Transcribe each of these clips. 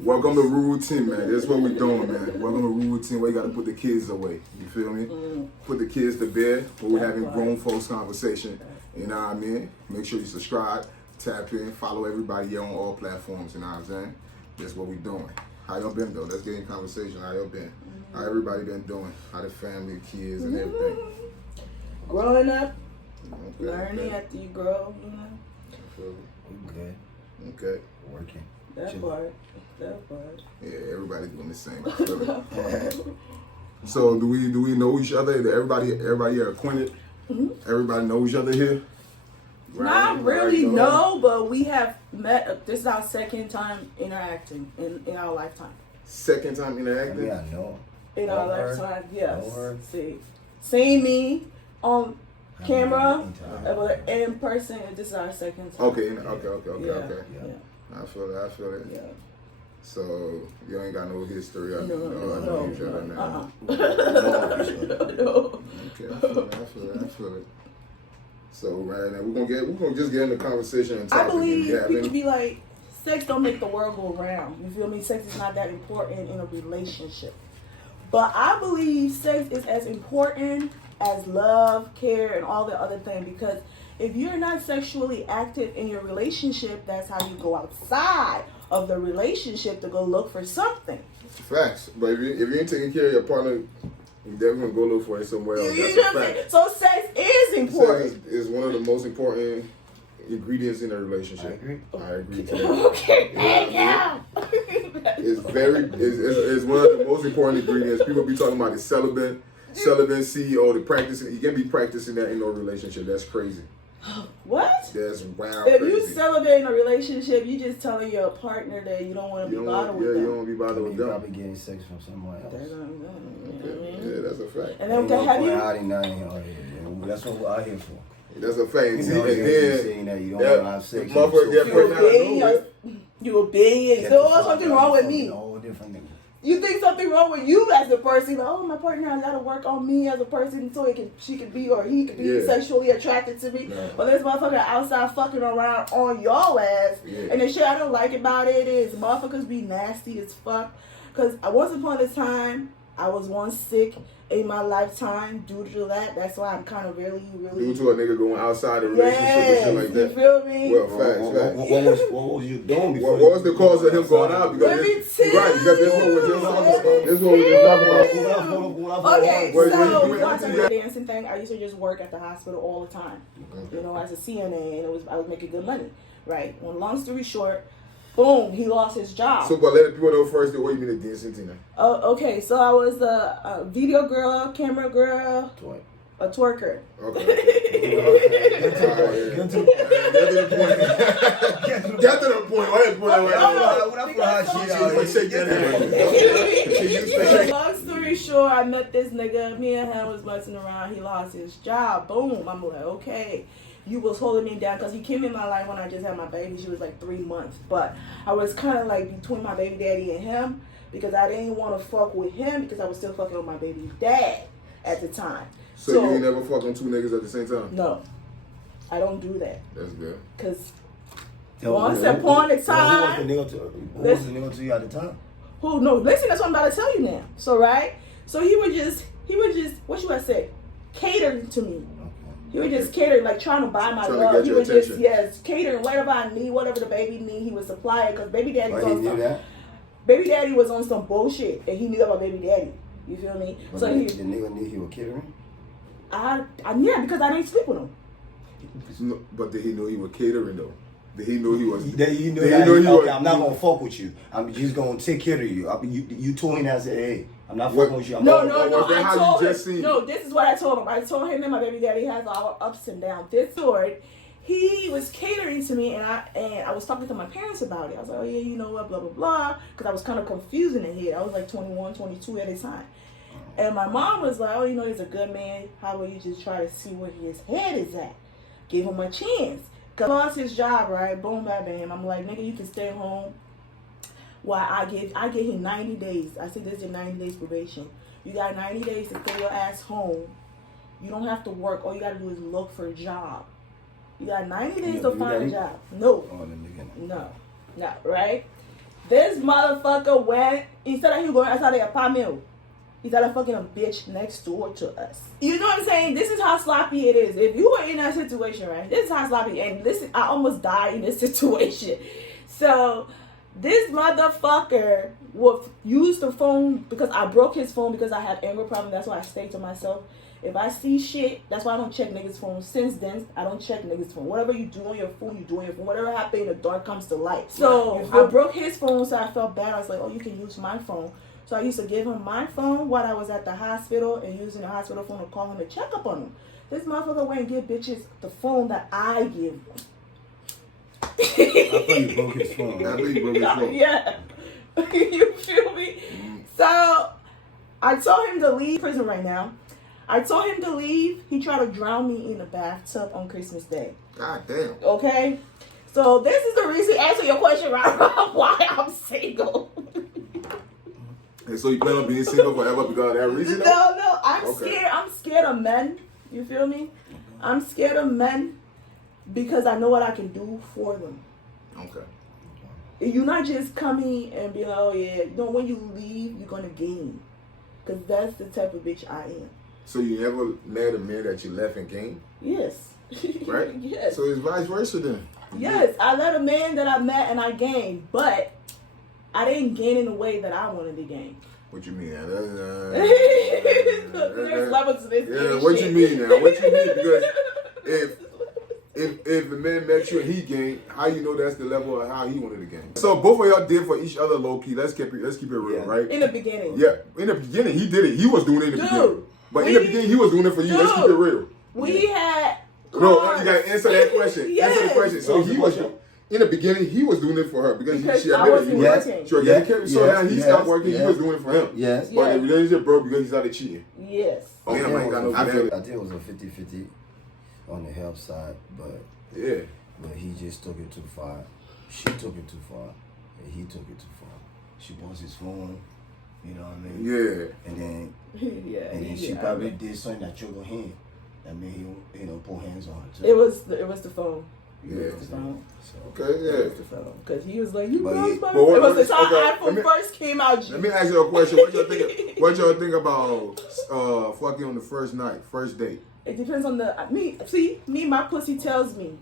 Welcome to RudeRudethin, man. That's what we're doing, man. Welcome to RudeRudethin, where you got to put the kids away. You feel me? Put the kids to bed, where we're having grown folks conversation. You know what I mean? Make sure you subscribe, tap in, follow everybody here on all platforms. You know what I'm saying? That's what we're doing. How y'all been, though? Let's get in conversation. How y'all been? How everybody been doing? How the family, kids, and everything? Growing up, learning after you grow, you know? Okay. Okay. Working. That part. Yeah, everybody's doing the same. So do we know each other? Everybody here acquainted? Everybody know each other here? Not really, no, but we have met. This is our second time interacting in our lifetime. Second time interacting? Yeah, I know. In our lifetime, yes. Seeing me on camera, but in person, this is our second time. Okay. Yeah. I feel it. Yeah. So you ain't got no history of No. each other now. No. Okay, I feel it. So right now we're gonna just get in the conversation and talk. I believe people be like, sex don't make the world go round. You feel me? Sex is not that important in a relationship. But I believe sex is as important as love, care, and all the other things, because if you're not sexually active in your relationship, that's how you go outside of the relationship to go look for something. Facts. But if you ain't taking care of your partner, you definitely gonna go look for it somewhere else. That's a fact. So sex is important. Sex is one of the most important ingredients in a relationship. I agree to that. Okay, thank you. It's one of the most important ingredients. People be talking about the celibacy or the practicing. You can't be practicing that in no relationship. That's crazy. What? That's wild. If crazy. you celibate in a relationship, you just telling your partner that you don't want to be bothered with them. You don't want to be bothered with them. Probably getting sex from someone else. Yeah, that's a fact. And then have you? That's what we're out here for. That's a fact. You See, know, and saying that you don't want to have sex. You a billion. So what's something wrong with me? All different niggas. You think something wrong with you as a person? Like, oh, my partner has got to work on me as a person so she could be or he could be sexually attracted to me. No. But this motherfucker outside fucking around on y'all ass. Yeah. And the shit I don't like about it is motherfuckers be nasty as fuck. Because once upon a time, I was once sick in my lifetime due to that. That's why I'm kind of really... Due to a nigga going outside the relationship and shit like that. You feel me? Well, facts. What was you doing before? What was the cause of him going out? Because because this is what we're just talking about. This is what we're just talking about. Okay, so once I did the dancing thing, I used to just work at the hospital all the time. You know, as a CNA, and I was making good money, right? Well, long story short, boom, he lost his job. So, but let people know first, what you mean a dancing Tina? Okay, so I was a video girl, camera girl, a twerker. Okay. Get to the point. Long story short, I met this nigga. Me and him was messing around. He lost his job. Boom. I'm like, okay. You was holding me down because he came in my life when I just had my baby. She was like 3 months. But I was kind of like between my baby daddy and him because I didn't want to fuck with him because I was still fucking with my baby dad at the time. So you ain't never fuck on two niggas at the same time? No. I don't do that. That's good. Because once upon a time... Who was the nigga to you at the time? Who? No, listen, that's what I'm about to tell you now. So, right? So he would just, what you have said, cater to me. He would just cater, like trying to buy my love. He would just, cater whatever I need, whatever the baby need, he would supply it. Because baby daddy was on some bullshit, and he knew about baby daddy. You feel me? But so the nigga knew he was catering? Yeah, because I didn't sleep with him. No, but did he know he was catering though? Did he know he was? I'm not gonna fuck with you. I'm just gonna take care of you. You told him that, I said, hey, I'm not fucking with you. No. I told him. No, this is what I told him. I told him that my baby daddy has all ups and downs. This story, he was catering to me, and I was talking to my parents about it. I was like, oh yeah, you know what, blah blah blah, because I was kind of confused in the head. I was like 21, 22 at the time. And my mom was like, oh, you know, he's a good man. How about you just try to see where his head is at? Give him a chance. Because he lost his job, right? Boom, bam. I'm like, nigga, you can stay home. While I give him 90 days. I said, this is 90 days probation. You got 90 days to stay your ass home. You don't have to work. All you got to do is look for a job. You got 90 days to find a job. No. No, right? This motherfucker went, instead of him going outside the apartment, he started fucking a bitch next door to us. You know what I'm saying? This is how sloppy it is. If you were in that situation, right? This is how sloppy. And listen, I almost died in this situation. So this motherfucker would use the phone because I broke his phone because I had anger problem. That's why I stayed to myself. If I see shit, that's why I don't check niggas' phones. Since then, I don't check niggas' phone. Whatever you do on your phone, you do on your phone. Whatever happened in the dark comes to light. So I broke his phone, so I felt bad. I was like, oh, you can use my phone. So I used to give him my phone while I was at the hospital and using the hospital phone to call him to check up on him. This motherfucker went and give bitches the phone that I give them. I thought you broke his phone. I think you broke his phone. Yeah. You feel me? So I told him to leave prison right now. I told him to leave. He tried to drown me in the bathtub on Christmas Day. God damn. Okay? So this is the reason, answer your question, Rah Rah, why I'm single. And so you plan on being single forever because of that reason? No, I'm scared. I'm scared of men. You feel me? I'm scared of men because I know what I can do for them. Okay. You're not just coming and be like, oh yeah. No, when you leave, you're gonna gain. Because that's the type of bitch I am. So you never met a man that you left and gained? Yes. Right? Yes. So it's vice versa then? Yes, I let a man that I met and I gained, but I didn't gain in the way that I wanted to gain. What you mean? There's levels to this. Yeah, what you mean now? What you mean? Because if the man met you and he gained, how you know that's the level of how he wanted to gain? So both of y'all did for each other low key. Let's keep it real, right? In the beginning. Yeah, in the beginning he did it. He was doing it in the beginning. But in the beginning he was doing it for you. Let's keep it real. We had. No, you gotta answer that question. Yes. Answer the question. So he was in the beginning. He was doing it for her because she I admitted wasn't he was. working. Sure, so now he stopped working. He was doing it for him. Yes. But the relationship broke because he started cheating. Yes. Oh, damn, I ain't got no I family. think it was a 50-50 on the help side, but he just took it too far. She took it too far, and he took it too far. She wants his phone, you know what I mean? Yeah. And then she probably did something that triggered him. That made him, put hands on her too. It was the phone. Yeah. It was the phone. Okay, yeah. It was the phone. Because he was like, it was the time iPhone first came out. Let me ask you a question. What y'all think about fucking on the first night, first date? It depends on my pussy tells me.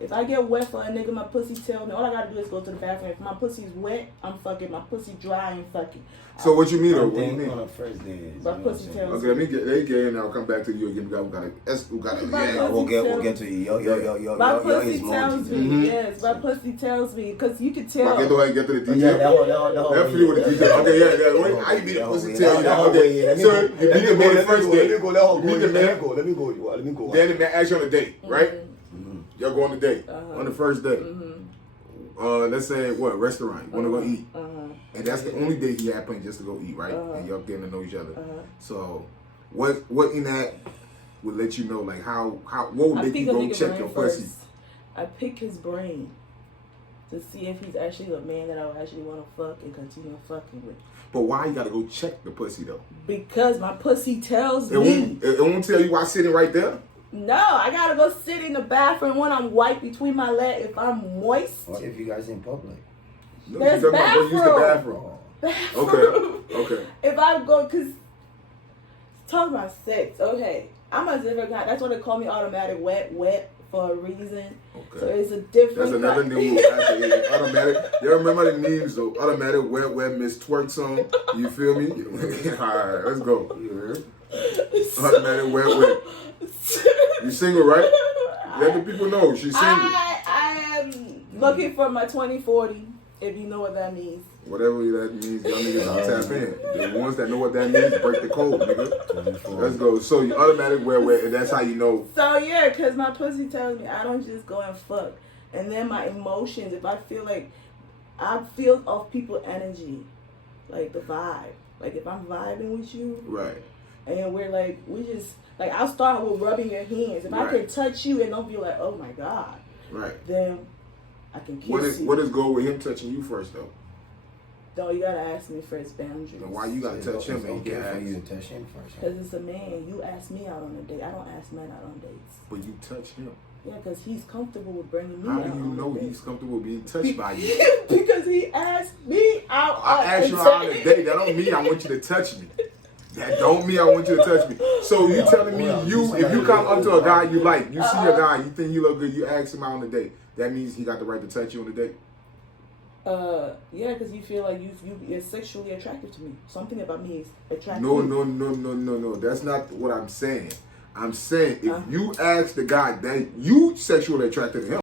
If I get wet for a nigga, my pussy tells me. All I gotta do is go to the bathroom. If my pussy's wet, I'm fucking. My pussy dry, I'm fucking. So what you mean though? What What you mean? on the first day is, My pussy tells Okay, let me get and I'll come back to you again. We'll get to you. My pussy tells me. Mm-hmm. Yes, my pussy tells me because you can tell. Go ahead and get to the detail. Definitely with the detail. Okay, yeah. How you meet the pussy tell you that? Okay, so you meet the man the first day. You meet the man. Let me go. Then the man asks you on a date, right? Y'all go on a date on the first day. Let's say restaurant. You want to go eat, and that's the only day he had planned just to go eat, right? And y'all getting to know each other. So, what in that would let you know, like what would make you go check your pussy? I pick his brain to see if he's actually a man that I would actually want to fuck and continue fucking with. But why you gotta go check the pussy though? Because my pussy tells me. It won't tell you why sitting right there. No, I gotta go sit in the bathroom when I'm white between my legs if I'm moist. What if you guys in public? No, There's bathroom. Use the bathroom. Okay. If I go, cause talk about sex. Okay, I'm a different kind. That's why they call me automatic wet for a reason. Okay. So it's a different. That's another new automatic. You remember the memes though? Automatic wet Miss Twerk song. You feel me? All right, let's go. You heard? Automatic wet. You single, right? Let the people know she's single. I am looking for my 2040, if you know what that means. Whatever that means, y'all niggas tap in. The ones that know what that means, break the code, nigga. Let's go. So you automatic wet, and that's how you know. So yeah, because my pussy tells me I don't just go and fuck. And then my emotions, if I feel like, I feel off people energy, like the vibe. Like if I'm vibing with you. Right. And we just, like, I'll start with rubbing your hands. If I can touch you and don't feel like, oh my God. Right. Then I can kiss you. What is goal with him touching you first, though? No, you gotta ask me for his boundaries. And why you gotta touch him and you for you to touch him first? Because it's a man. You ask me out on a date. I don't ask men out on dates. But you touch him. Yeah, because he's comfortable with bringing me How out. do you know he's comfortable being touched by you? Because he asked me. I asked you out on a date. That don't mean I want you to touch me. That don't mean I want you to touch me. So you telling me if you come up to a guy you like, you see a guy, you think he look good, you ask him out on a date, that means he got the right to touch you on a date? Yeah, because you feel like you're sexually attractive to me. Something about me is attractive. No. That's not what I'm saying. I'm saying if you ask the guy that you sexually attracted to him,